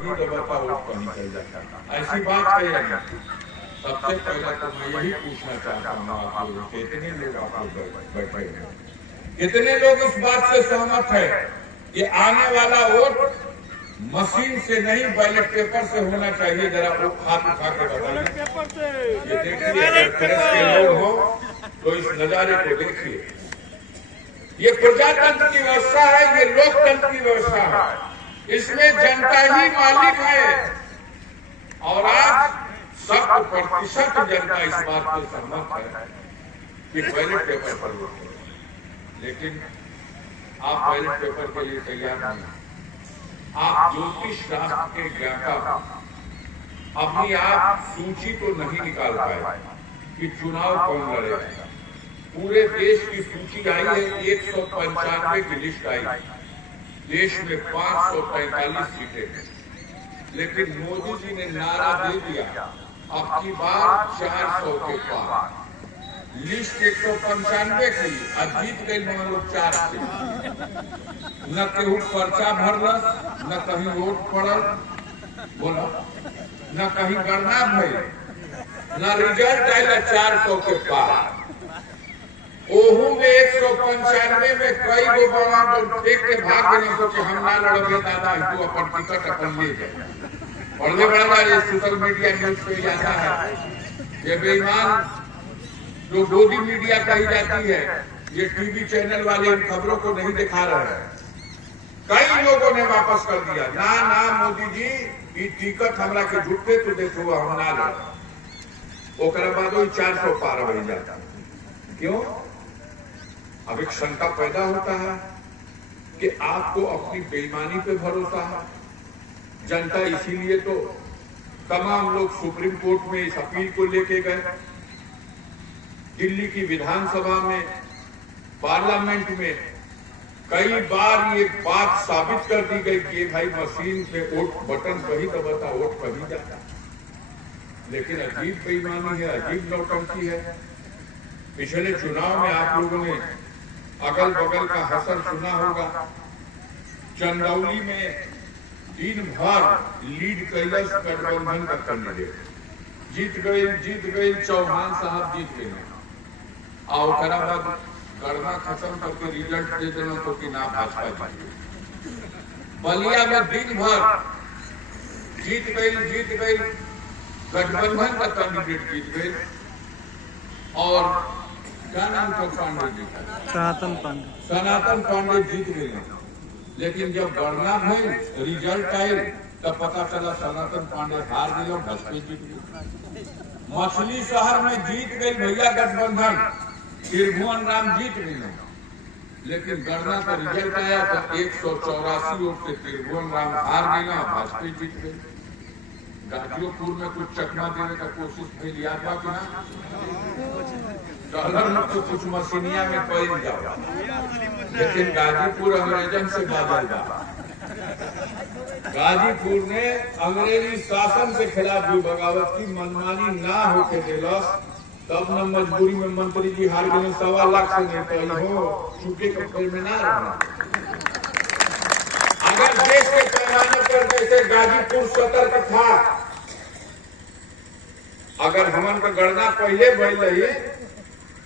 बढ़ी दबाता वोट कहीं चल जाता। ऐसी बात है या नहीं? सबसे पहले तो मैं यही पूछना चाहता हूँ आप लोगों से, कितने लोग आप लोग बैठे हैं, कितने लोग इस बात से सहमत है कि आने वाला वोट मशीन से नहीं बैलेट पेपर से होना चाहिए? जरा वो हाथ उठा के बताइए। ये देखिए, अगर प्रेस के लोग हो तो इस नजारे को देखिए। ये प्रजातंत्र की व्यवस्था है, ये लोकतंत्र की व्यवस्था है, इसमें जनता ही मालिक है। और आज 100% जनता इस बात से सहमत है कि बैलेट पेपर पर वोट करें, लेकिन आप बैलेट पेपर के लिए तैयार नहीं। आप ज्योतिष शास्त्र के ज्ञाता, अपनी आप सूची तो नहीं निकाल पाए कि चुनाव कौन लड़ेगा। पूरे देश की सूची आई है, 195 की लिस्ट आई। देश में 543 सीटें हैं, लेकिन मोदी जी ने नारा दे दिया अब की बार 400 के पार। लिस्ट 195 की, अब जीत गई मान लो 4 सीट। न केहू पर्चा भरल, न कहीं वोट पड़ल, बोला न कहीं गणना भइल, न रिजल्ट आयल 400 के पार। ओहू में 195 में कई गो बाबा तो देख के भाग गए कि हम ना लड़े दादा, तो अपन टिकट अपन ले जाए। पढ़ने वाला ये सोशल मीडिया न्यूज पे आता है, ये बेईमान जो मोदी मीडिया कही जाती है, ये टीवी चैनल वाले इन खबरों को नहीं दिखा रहे हैं। कई लोगों ने वापस कर दिया, ना मोदी जी ये टिकट हमरा के झूठे तो देखो हम ना लड़। ओकरा बाद 400 पार हो जाता। क्यों? अब एक शंका पैदा होता है कि आपको अपनी बेईमानी पे भरोसा है। जनता इसीलिए तो तमाम लोग सुप्रीम कोर्ट में इस अपील को लेके गए, दिल्ली की विधानसभा में, पार्लियामेंट में कई बार ये बात साबित कर दी गई कि भाई मशीन पे वोट बटन कहीं दबाता वोट कहीं जाता। लेकिन अजीब बेईमानी है, अजीब नौटंकी है। पिछले चुनाव में आप लोगों ने अगल बगल का हसर सुना होगा। चंदौली में दिन भर लीड कैलाश गठबंधन का कैंडिडेट जीत गए, चौहान साहब जीत गए। और बाद गणना खत्म करके रिजल्ट दे देना तो कि ना भाजपा जीत। बलिया में दिन भर जीत गई, गठबंधन का कैंडिडेट जीत गए। और क्या नाम था पांडे जी का? सनातन पांडे जीत गए। लेकिन जब गणना हुई, रिजल्ट आये, तब पता चला सनातन पांडे हार गए और भाजपा जीत गई। मछली शहर में जीत गई भैया गठबंधन, त्रिभुवन राम जीत गए। लेकिन गणना का रिजल्ट आया तो 184 वोट से त्रिभुवन राम हार गए, भाजपा जीत गई। गाजियोपुर में कुछ चकमा देने का कोशिश भी याद बा कि ना? डॉलर में तो कुछ मशीनिया में पैन जाओ, लेकिन गाजीपुर अंग्रेजन से बादल बा। गाजीपुर ने अंग्रेजी शासन के खिलाफ भी बगावत की मनमानी ना होके दिलस, तब न मजबूरी में मंत्री जी हार गए। 1.25 लाख से नहीं हो चुके कपड़े में ना रहना। अगर देश के पैमाने पर जैसे गाजीपुर सतर्क था, अगर हमन का गणना पहले भइल रही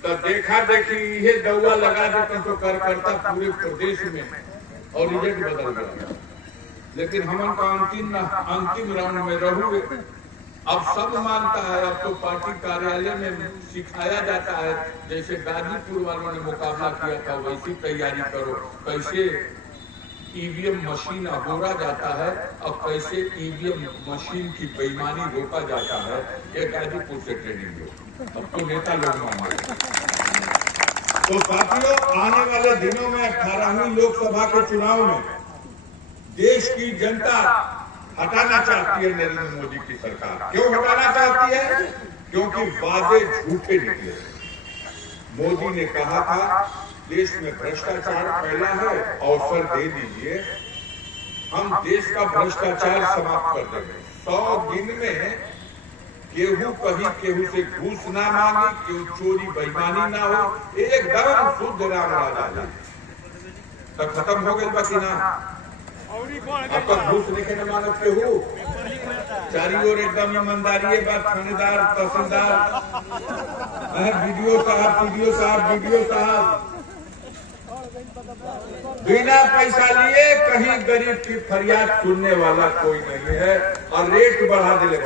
तो देखा देखी ये दौआ लगा देते तो कार्यकर्ता पूरे प्रदेश में और रिजल्ट बदल गया। लेकिन हमन का अंतिम राउंड में रहूंगे। अब सब मानता है, अब तो पार्टी कार्यालय में सिखाया जाता है, जैसे गाजीपुर वालों ने मुकाबला किया था वैसी तैयारी करो, कैसे ईवीएम मशीन अगोरा जाता है और कैसे ईवीएम मशीन की बेईमानी रोका जाता है। ये गाजीपुर से ट्रेनिंग लो, अब तो नेता लोग मांगे। तो साथियों, आने वाले दिनों में 18वीं लोकसभा के चुनाव में देश की जनता हटाना चाहती है नरेंद्र मोदी की सरकार। क्यों हटाना चाहती है? क्योंकि वादे झूठे निकले। मोदी ने कहा था देश में भ्रष्टाचार फैला है, अवसर दे दीजिए, हम देश का भ्रष्टाचार समाप्त कर देंगे। 100 दिन में केहू कहीं केहू से घूस ना मांगे, केहू चोरी बेईमानी ना हो, एकदम शुद्ध राम राजा तो खत्म हो गई बाकी ना। अब तक घूस लेके न मानत के हो चारी ओर एकदम ईमानदारी है बात थानेदार तहसीलदार वीडियो साहब बिना पैसा लिए कहीं गरीब की फरियाद सुनने वाला कोई नहीं है और रेट बढ़ा दिले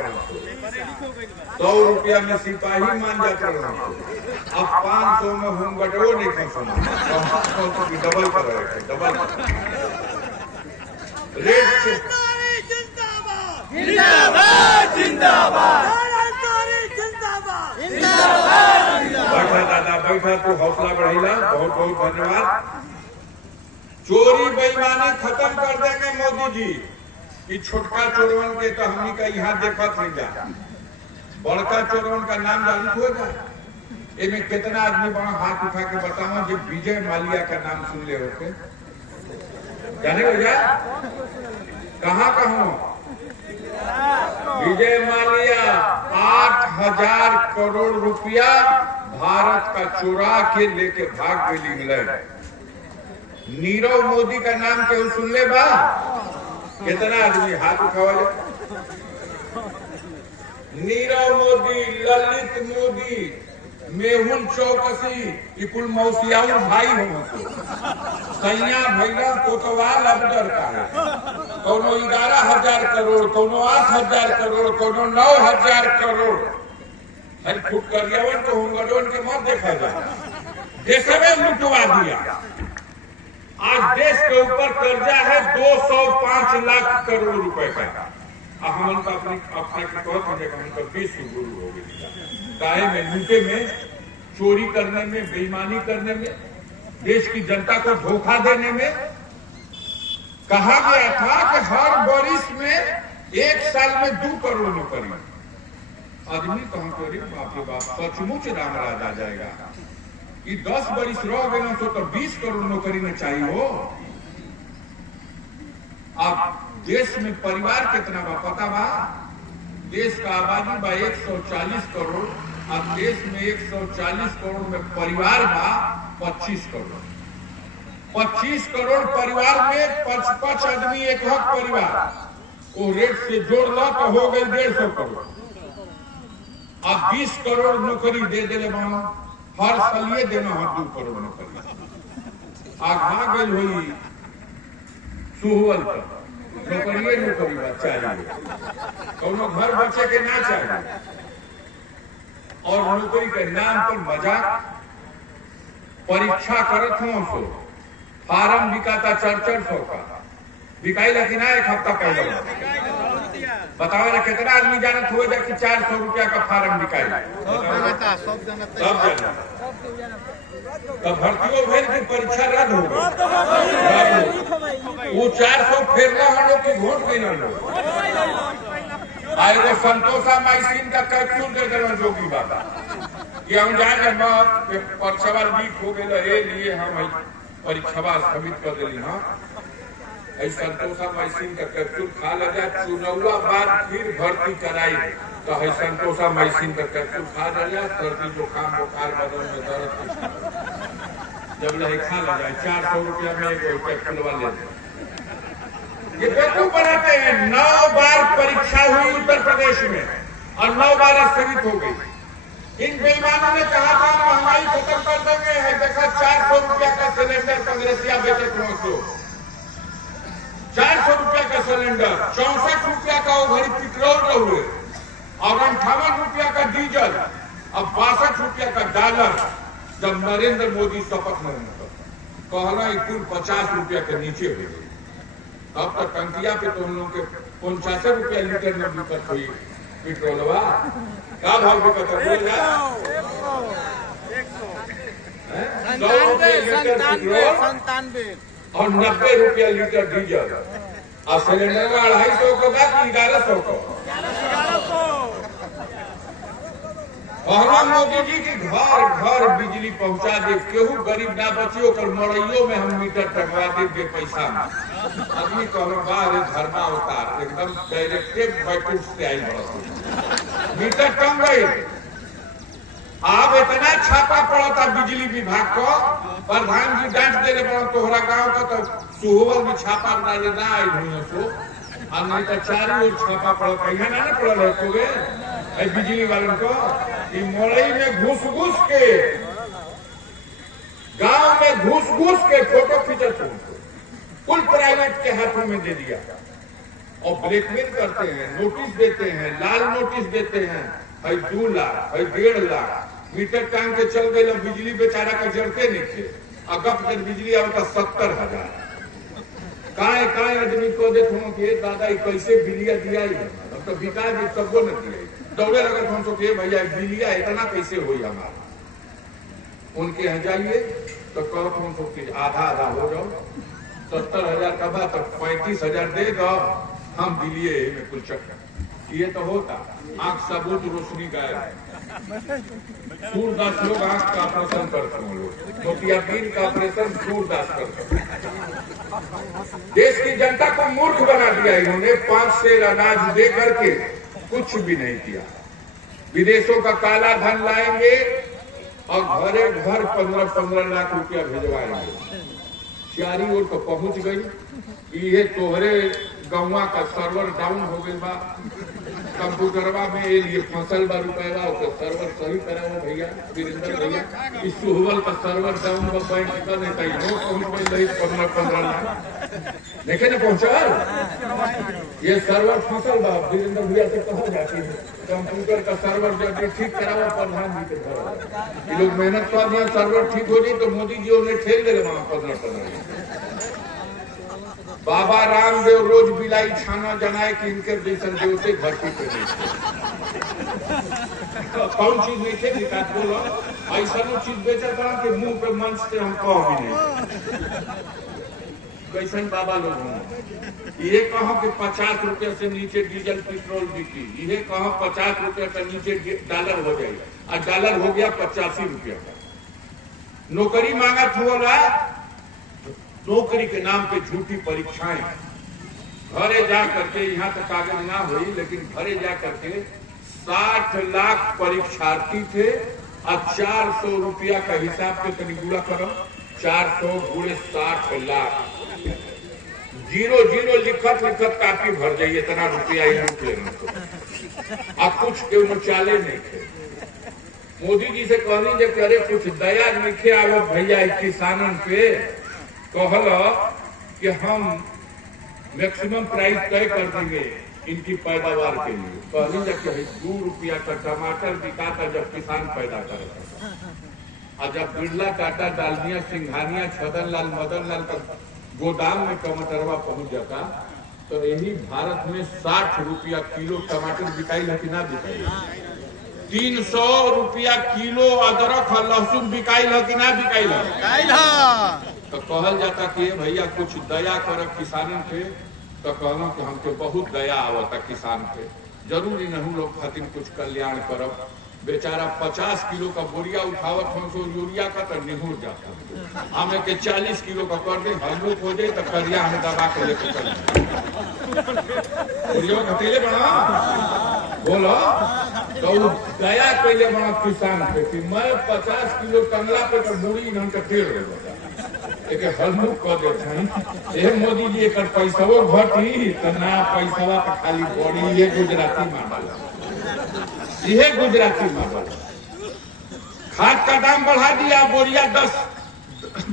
100 रुपया में सिपाही मान जाता रहा अब 500 में होमगार्ड वो नहीं कर सुना डबल कर रहे थे डबल रेट से बैठा दादा बैठा तो हौसला बढ़ेगा बहुत बहुत धन्यवाद। चोरी बेईमानी खत्म कर देंगे मोदी जी। कि छोटका चोरवन के तो हमनी का यहाँ देखत नहीं जा बड़का चोरवन का नाम जानित होगा इनमें कितना आदमी बड़ा हाथ उठा के बताओ जो विजय माल्या का नाम सुन ले होते जाने हो जाए कहाँ विजय माल्या 8,000 करोड़ रुपया भारत का चुरा के लेके भाग गई इंग्लैंड। नीरव मोदी का नाम केवल सुन ले बा कितना आदमी हाथ उठावा नीरव मोदी ललित मोदी मेहुल चौकसी कुल मौसियाउर भाई हो सैया भैया कोतवाल अब डरता है कोनो 11,000 करोड़ कोनो 8,000 करोड़ कोनो 9,000 करोड़ हर फुट करियावन को होंगडोन के मत देखा जाए देश में लुटवा दिया। आज देश के ऊपर कर्जा है 205 लाख करोड़ रुपए का। हम उनका अपने कहते 20 गुरु हो गई गाय में लूटे में चोरी करने में बेईमानी करने में देश की जनता को धोखा देने में। कहा गया था कि हर वर्ष में 1 साल में 2 करोड़ नौकरी। आदमी कहां करे बाप रे बाप सचमुच राम राज आ जाएगा कि 10 वर्ष रह गए तो 20 करोड़ नौकरी में चाहिए हो। अब देश में परिवार कितना बा पता बा देश का आबादी बा 140 करोड़। अब देश में 140 करोड़ में परिवार बा 25 करोड़। 25 करोड़ परिवार में 5 आदमी एक परिवार वो रेट से जोड़ लो तो हो गई 150 करोड़। अब 20 करोड़ नौकरी दे दे हर साल ये देना है 2 करोड़ नौकरी। आग गई हुई सुहवल पर नौकरी चाहिए कौनो घर बच्चे के ना चाहिए और नौकरी के नाम पर मजाक परीक्षा करत हूँ सो फार्म बिकाता 400 का बिकाई लगी ना 1 हफ्ता पहले बताओ ना कितना आदमी जानत हुए कि 400 रुपया का फार्म बिकाई सब जाना तब भर्तियों भेज की परीक्षा रद्द हो गई वो 400 फेरना हम लोग की वोट नहीं ना लोग आएगा संतोषा माइसिन का कैप्सूल दे देना जोगी बाबा कि हम जाने परीक्षा लीक हो गए लिए हम परीक्षा स्थगित कर दिली। हाँ संतोषा माइसिन का कैप्सूल खा लगा चुनौवा बाद फिर भर्ती कराई तो है संतोषा माइसिन का कैप्सूल खा लिया सर्दी जुकाम बुखार बदन में दर्द जब खा ल जाए 400 रुपया में एक कैप्सूल वाले ये बेवकूफ बनाते हैं। 9 बार परीक्षा हुई उत्तर प्रदेश में और 9 बार स्थगित हो गई। इन बेईमानों ने कहा था महंगाई खत्म कर देंगे है देखा 400 रुपया का सिलेंडर कांग्रेसिया बेचे 400 रुपया का सिलेंडर 64 रुपया का ओवरी पेट्रोल रहे और 58 रुपया का डीजल अब 62 रुपया का डॉलर। जब नरेंद्र मोदी शपथ लेने कहना कुल 50 रुपया के नीचे हो गई। अब तक टंकिया पे तो हम लोग के 85 रुपया लीटर में बिकत हुई पेट्रोलवा का भाव बिकत बोल और 90 रुपया लीटर डीजल और सिलेंडर का 250 को था कि 1100 को। मोदी जी के घर घर बिजली पहुंचा दे केहू गरीब ना बचियो कर मड़इयो में हम मीटर टकवा दे पैसा में आदमी कहो बारे धर्मा अवतार एकदम डायरेक्टिव बैकुट से आई बड़ा मीटर कम गई अब इतना छापा पड़ा था बिजली विभाग को, प्रधान जी डांट देने पड़ा तोहरा गांव का तो सुहोवल में छापा डाले ना आई भैया सो, अब नहीं तो चारों ओर छापा पड़ा था, यहाँ ना पड़ा रहे बिजली वालों को कि मोड़ई में घुस के गांव में घुस के फोटो खींचते कुल प्राइवेट के हाथों में दे दिया और ब्लैकमेल करते हैं, नोटिस देते हैं, लाल नोटिस देते हैं, 2 लाख 1.5 लाख मीटर टांग के चल गए, बिजली बेचारा का जड़ते नहीं थे, अगप जब बिजली आवता 70,000 काय आदमी को दे दादा कैसे बिलिया दिया अब तो बिका भी सबको न दिया दौड़े लगे हम सो भैया बिलिया इतना कैसे हुई हमारा, उनके यहाँ जाइए तो कहो तुम सब आधा हो जाओ, 70,000 का बात तो 35,000 दे दो हम दिलिए में कुल चक्कर, ये तो होता आंख सबूत रोशनी गायब। सूरदास लोग आंख का ऑपरेशन करते हैं, लोग मोतियाबिंद का ऑपरेशन सूरदास करते हैं। देश की जनता को मूर्ख बना दिया इन्होंने, 5 सेर अनाज दे करके कुछ भी नहीं किया। विदेशों का काला धन लाएंगे और घरे घर 15-15 लाख रुपया भिजवाएंगे। चारी ओर तो पहुंच गई, ये तोहरे गौवा का सर्वर डाउन हो गई बा, कंप्यूटरवा में ये फसल बा रुपया सर्वर सही कराओ भैया वीरेंद्र भैया, इस सुहवल का सर्वर डाउन बा, बैंक का नहीं पहुंच गई 15-15 लाख देखे न पहुंचा, ये सर्वर फसल बा वीरेंद्र भैया से कहा जाती है कंप्यूटर का सर्वर जब ठीक कराओ प्रधान जी के घर, ये लोग मेहनत कर दिया सर्वर ठीक हो जाए तो मोदी जी उन्हें ठेल दे वहां 15-15 बाबा रामदेव रोज बिलाई छाना जनाए कि इनके जैसन देवते धरती पे नहीं, कौन चीज नहीं थे विकास बोलो, ऐसा चीज बेचा था कि मुंह पे मंच से हम कह भी नहीं, कैसन बाबा लोग हों। ये कहो कि 50 रुपए से नीचे डीजल पेट्रोल बिकी, ये कहो 50 रुपए से नीचे डॉलर हो जाए, और डॉलर हो गया 85 रुपया का। नौकरी मांगा हुआ, नौकरी के नाम पे झूठी परीक्षाएं, घरे जा करके यहाँ तो कागज ना हुई, लेकिन घरे जा करके 60 लाख परीक्षार्थी थे और 400 रुपया का हिसाब से तनी गुणा करो, 400 गुणे 60 लाख, 0 लिखत कापी भर जाइए, इतना रुपया ही लूट लेना तो अब कुछ के चाले नहीं थे। मोदी जी से कहनी जब अरे कुछ दया नहीं आवो भैया किसानन पे, कहल कि हम मैक्सिमम प्राइस तय कर देंगे इनकी पैदावार के लिए, कहनी जब 2 रुपया का टमाटर बिकाता जब किसान पैदा करता, और जब बिरला टाटा डालमिया सिंघानिया छदन लाल मदन लाल का गोदाम में टमाटरवा पहुंच जाता, तो यही भारत में 60 रुपया किलो टमाटर बिकाई है कि ना बिकाई, 300 रुपया किलो अदरक और लहसुन बिकाई है कि ना बिकाई है। तो कहल जाता कि भैया कुछ दया कर किसानों पे, तो कहना कि हमके बहुत दया आवता किसान पे, जरूरी नहीं लोग खातिर कुछ कल्याण करब, बेचारा 50 किलो का बोरिया उठावत हम तो यूरिया का तो निहुर जाता, हमें के 40 किलो का कर दे हल्लुक हो जाए तो करिया हमें दबा के लेके चल बोरिया घटेले बना बोलो, तो दया पहले बना किसान पे कि मैं 50 किलो टंगला पे तो मुड़ी न टेढ़ हो एक हल्लुक कर देते मोदी जी एक पैसवो घटी तो ना पैसवा का खाली बड़ी, ये गुजराती मामला, यह गुजराती मामला। खाद का दाम बढ़ा दिया,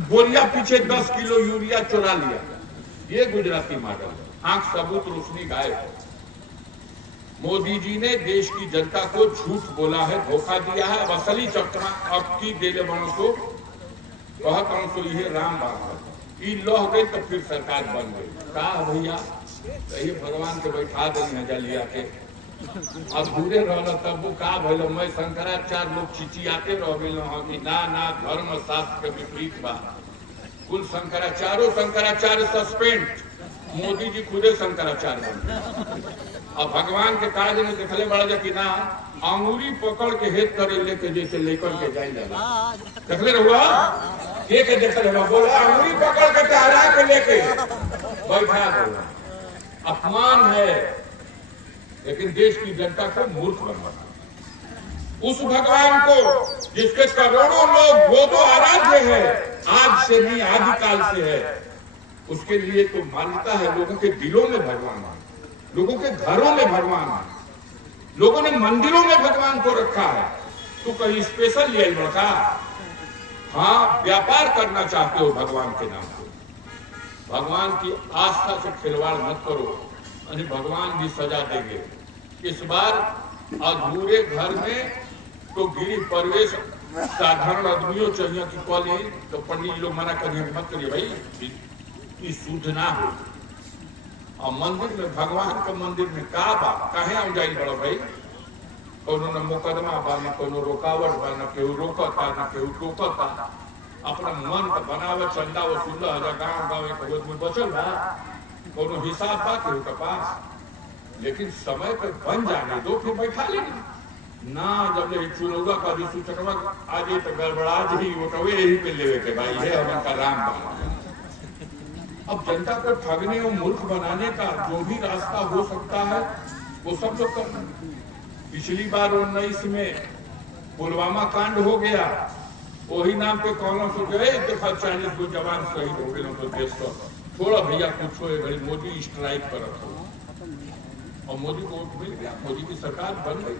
बोरिया पीछे 10 किलो यूरिया चुरा लिया, ये गुजराती मॉडल, आंख सबूत रोशनी गायब। मोदी जी ने देश की जनता को झूठ बोला है, धोखा दिया है, अब असली चक्रा अब की देले बनो को कहता तो ये राम बात है, लह गई तो फिर सरकार बन गई, कहा भैया ये भगवान के बैठा देनी है जलिया के, अब दूरे रहना तब वो का भैलो, मैं शंकराचार्य लोग चिचियाते रह गए कि ना धर्म शास्त्र के विपरीत बा, कुल शंकराचार्य सस्पेंड, मोदी जी खुदे शंकराचार्य बन, अब भगवान के काज में देखले बड़ा जा कि ना अंगुली पकड़ के हेत करे लेके जैसे लेकर के जाई जाला, देखले रहुआ के देखले रहुआ, बोलो अंगुली पकड़ के टहरा के लेके बैठा दो, अपमान है, लेकिन देश की जनता को मूर्ख बनवाना, उस भगवान को जिसके करोड़ों लोग वो तो आराध्य है, आज से नहीं आदिकाल से है, उसके लिए तो मान्यता है। लोगों के दिलों में भगवान है, लोगों के घरों में भगवान है, लोगों ने मंदिरों में भगवान को रखा है। तो कहीं स्पेशल ये लड़का, हाँ व्यापार करना चाहते हो भगवान के नाम पे, भगवान की आस्था से खिलवाड़ मत करो, यानी भगवान भी सजा देंगे। इस बार अधूरे घर में तो गिरी प्रवेश साधारण आदमियों चाहिए कि कॉलेज, तो पंडित लोग मना करिए मत करिए भाई, शुद्ध ना हो। और मंदिर में, भगवान के मंदिर में का बात कहे हम जाए बड़ा भाई, कोनो न मुकदमा बा, न कोनो रुकावट बा, न केहू रोकता, न केहू टोकता, अपना मन का बनावे चंदा वसूल गाँव गाँव एक में बचल बा, कोनो हिसाब बा केहू के पास। लेकिन समय पर बन जाने दो, फिर बैठा लेंगे ना। जब चुनौदा का अधिसूचना आज तो गड़बड़ा ही वोटवे यही पे लेवे के भाई है उनका राम बाबा। अब जनता को ठगने और मूर्ख बनाने का जो भी रास्ता हो सकता है वो सब लोग करना। पिछली बार 19 में पुलवामा कांड हो गया, वही नाम पे कॉलम से गए, देखा 40 को जवान शहीद हो गए तो देश को थोड़ा भैया कुछ हो गई, मोदी स्ट्राइक पर रखो और मोदी को वोट मिल गया, मोदी की सरकार बन गई।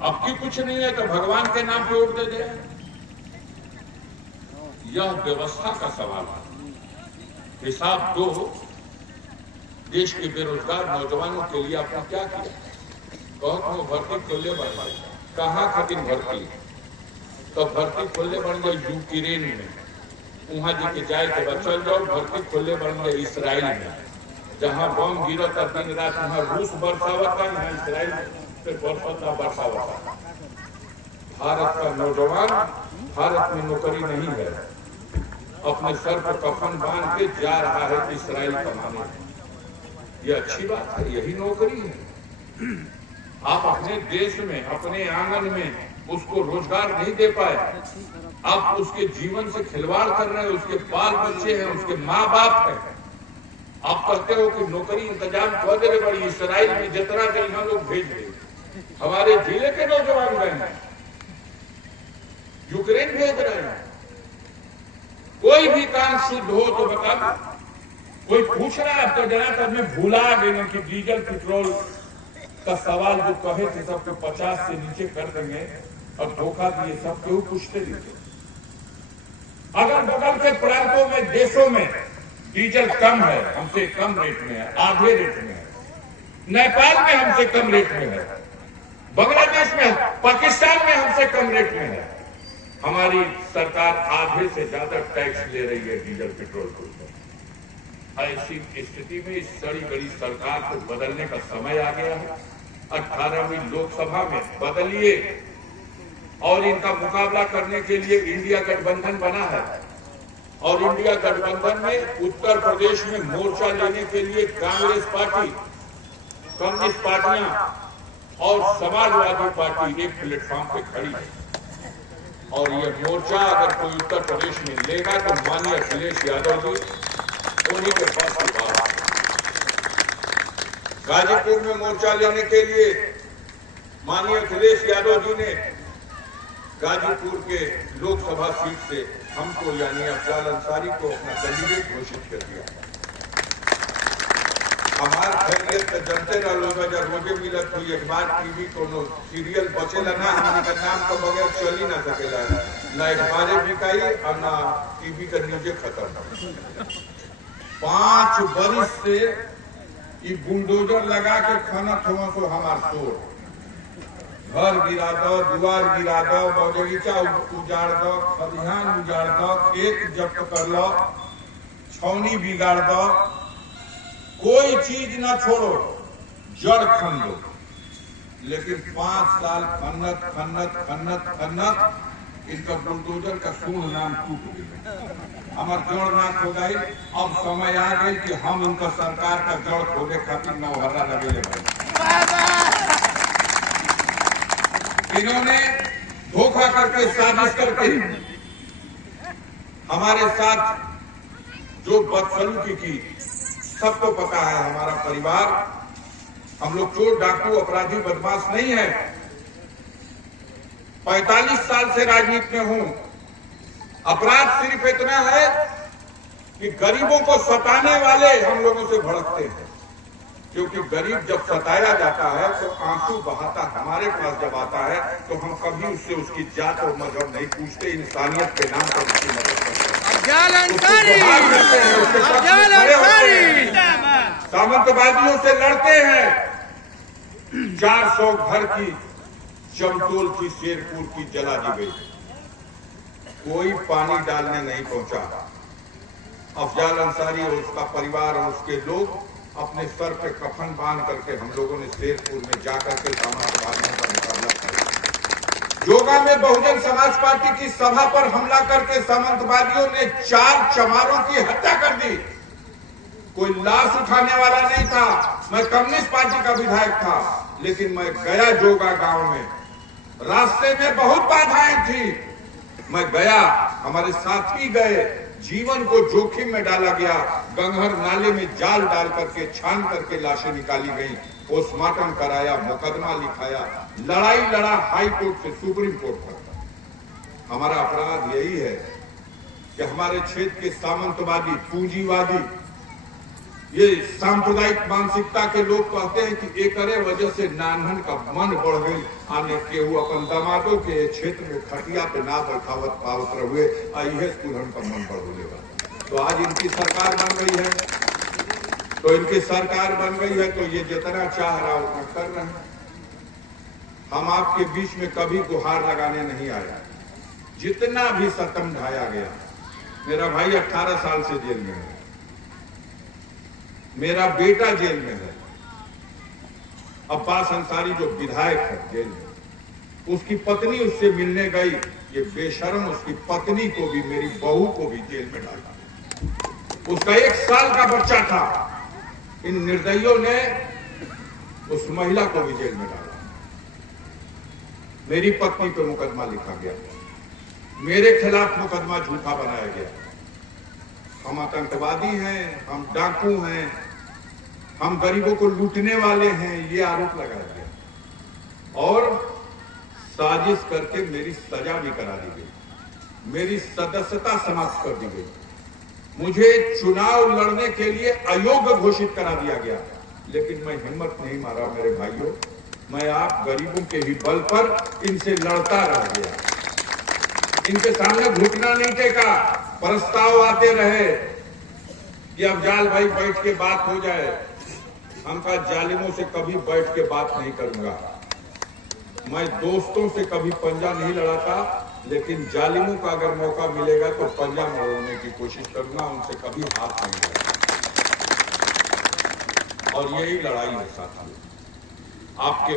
अब की कुछ नहीं है तो भगवान के नाम पे वोट दे दे। यह व्यवस्था का सवाल है। हिसाब दो, देश के बेरोजगार नौजवानों के लिए आपने क्या किया? बहुत भर्ती खोलने बन गई, कहाँ खातिर भर्ती? तो भर्ती खोलने बन गई यूक्रेन में, वहां जाके जाए के बाद चल जाओ। भर्ती खोलने बन गए इसराइल में, जहां बम गिरता दिन रात, वहां रूस बरसावता, यहाँ इसराइल से बरसावता। भारत का नौजवान भारत में नौकरी नहीं है, अपने सर पर कफन बांध के जा रहा है इसराइल कमाने। ये अच्छी बात है, यही नौकरी है। आप अपने देश में, अपने आंगन में उसको रोजगार नहीं दे पाए, आप उसके जीवन से खिलवाड़ कर रहे हैं, उसके बाल बच्चे हैं, उसके माँ बाप हैं। आप कहते हो कि नौकरी इंतजाम कर दे बड़ी, इसराइल में जितना जल हम लोग भेज दे। हमारे जिले के नौजवान गए हैं, यूक्रेन भेज रहे हैं। कोई भी काम शुद्ध हो तो बता। कोई पूछ रहा है तो जरा तक मैं भूला गया कि डीजल पेट्रोल का सवाल जो कहे थे सबको 50 से नीचे कर देंगे और धोखा दिए, सब क्यों पूछते नहीं। अगल बगल के प्रांतों में, देशों में डीजल कम है, हमसे कम रेट में है, आधे रेट में है। नेपाल में हमसे कम रेट में है, बांग्लादेश में, पाकिस्तान में हमसे कम रेट में है। हमारी सरकार आधे से ज्यादा टैक्स ले रही है डीजल पेट्रोल के ऊपर। ऐसी स्थिति में इस सड़ी गड़ी सरकार को बदलने का समय आ गया है। 18वीं लोकसभा में बदलिए और इनका मुकाबला करने के लिए इंडिया गठबंधन बना है। और इंडिया गठबंधन में उत्तर प्रदेश में मोर्चा लेने के लिए कांग्रेस पार्टी, कम्युनिस्ट पार्टियां और समाजवादी पार्टी एक प्लेटफॉर्म पे खड़ी है। और ये मोर्चा अगर कोई उत्तर प्रदेश में लेगा तो माननीय अखिलेश यादव जी उन्हीं के पास की बात है। गाजीपुर में मोर्चा लेने के लिए माननीय अखिलेश यादव जी ने गाजीपुर के लोकसभा सीट से हमको यानी अफजाल अंसारी को अपना कैंडिडेट घोषित कर दिया। हमार खैरियत जनते रोजा रोजे मिलत हुई, अखबार टीवी कोनो सीरियल बचेला ना, हमने का नाम के बगैर चल ही ना सकेला, ना अखबारे बिकाई और ना टीवी का न्यूजे खत्म। 5 बरिस से ये बुलडोजर लगा के खाना थोड़ा सो हमार शोर, घर गिरा दो, दुआर गिरा दो, बगीचा उजाड़ दो, खलिहान उजाड़ दो, खेत जब्त कर लो, छौनी बिगाड़ दो, कोई चीज ना छोड़ो, जड़ खन दो। लेकिन 5 साल खन्नत खन्नत खन्नत खन्नत इनका बुलडोजर का सूढ़ नाम टूट गया, हमार जड़ ना खो गई। अब समय आ गई कि हम इनका सरकार का जड़ खोले खातिर नौहरा लगे। इन्होंने धोखा करके, साजिश करके हमारे साथ जो बदसलूकी की, सबको पता है। हमारा परिवार, हम लोग चोर डाकू अपराधी बदमाश नहीं है। 45 साल से राजनीति में हूं। अपराध सिर्फ इतना है कि गरीबों को सताने वाले हम लोगों से भड़कते हैं, क्योंकि गरीब जब सताया जाता है तो आंसू बहाता हमारे पास जब आता है तो हम कभी उससे उसकी जात और मजहब नहीं पूछते, इंसानियत के नाम पर उसकी मदद करते हैं। सामंतवादियों से लड़ते हैं। 400 घर की चमटोल की शेरपुर की जला दी गई, कोई पानी डालने नहीं पहुंचा। अफजाल अंसारी और उसका परिवार और उसके लोग अपने सर पे कफन बांध करके हम लोगों ने शेरपुर में जाकर के सामंतवादियों का मुकाबला किया। जोगा में बहुजन समाज पार्टी की सभा पर हमला करके सामंतवादियों ने 4 चमारों की हत्या कर दी। कोई लाश उठाने वाला नहीं था। मैं कम्युनिस्ट पार्टी का विधायक था, लेकिन मैं गया जोगा गांव में, रास्ते में बहुत बाधाएं थी। मैं गया, हमारे साथी गए, जीवन को जोखिम में डाला गया। गंगहर नाले में जाल डाल करके छान करके लाशें निकाली गई, पोस्टमार्टम कराया, मुकदमा लिखाया, लड़ाई लड़ा हाई कोर्ट से सुप्रीम कोर्ट तक। हमारा अपराध यही है कि हमारे क्षेत्र के सामंतवादी, पूंजीवादी, ये सांप्रदायिक मानसिकता के लोग कहते हैं कि एकरे वजह से नानहन का मन बढ़ गई आने के वो अपन दमादों के क्षेत्र में खटिया पे ना बैठावत पावत रहे यह दुल्हन का मन बढ़ होगा। तो आज इनकी सरकार बन गई है, तो ये जितना चाह रहा उतना कर रहे हैं। हम आपके बीच में कभी गुहार लगाने नहीं आया। जितना भी सतम ढाया गया, मेरा भाई 18 साल से जेल में है, मेरा बेटा जेल में है, अब्बास अंसारी जो विधायक है जेल में, उसकी पत्नी उससे मिलने गई, ये बेशर्म उसकी पत्नी को भी, मेरी बहू को भी जेल में डाला। उसका 1 साल का बच्चा था, इन निर्दयियों ने उस महिला को भी जेल में डाला। मेरी पत्नी पर मुकदमा लिखा गया, मेरे खिलाफ मुकदमा झूठा बनाया गया। हम आतंकवादी हैं, हम डाकू हैं, हम गरीबों को लूटने वाले हैं, ये आरोप लगाया गया और साजिश करके मेरी सजा भी करा दी गई, मेरी सदस्यता समाप्त कर दी गई, मुझे चुनाव लड़ने के लिए अयोग्य घोषित करा दिया गया। लेकिन मैं हिम्मत नहीं मारा मेरे भाइयों, मैं आप गरीबों के ही बल पर इनसे लड़ता रह गया, इनके सामने घुटना नहीं टेका। प्रस्ताव आते रहे कि अफजाल भाई बैठ के बात हो जाए, हम कहा जालिमों से कभी बैठ के बात नहीं करूंगा। मैं दोस्तों से कभी पंजा नहीं लड़ाता, लेकिन जालिमों का अगर मौका मिलेगा तो पंजा मरोड़ने की कोशिश करूंगा, उनसे कभी हाथ नहीं लड़ाऊंगा। और यही लड़ाई है साथियों आपके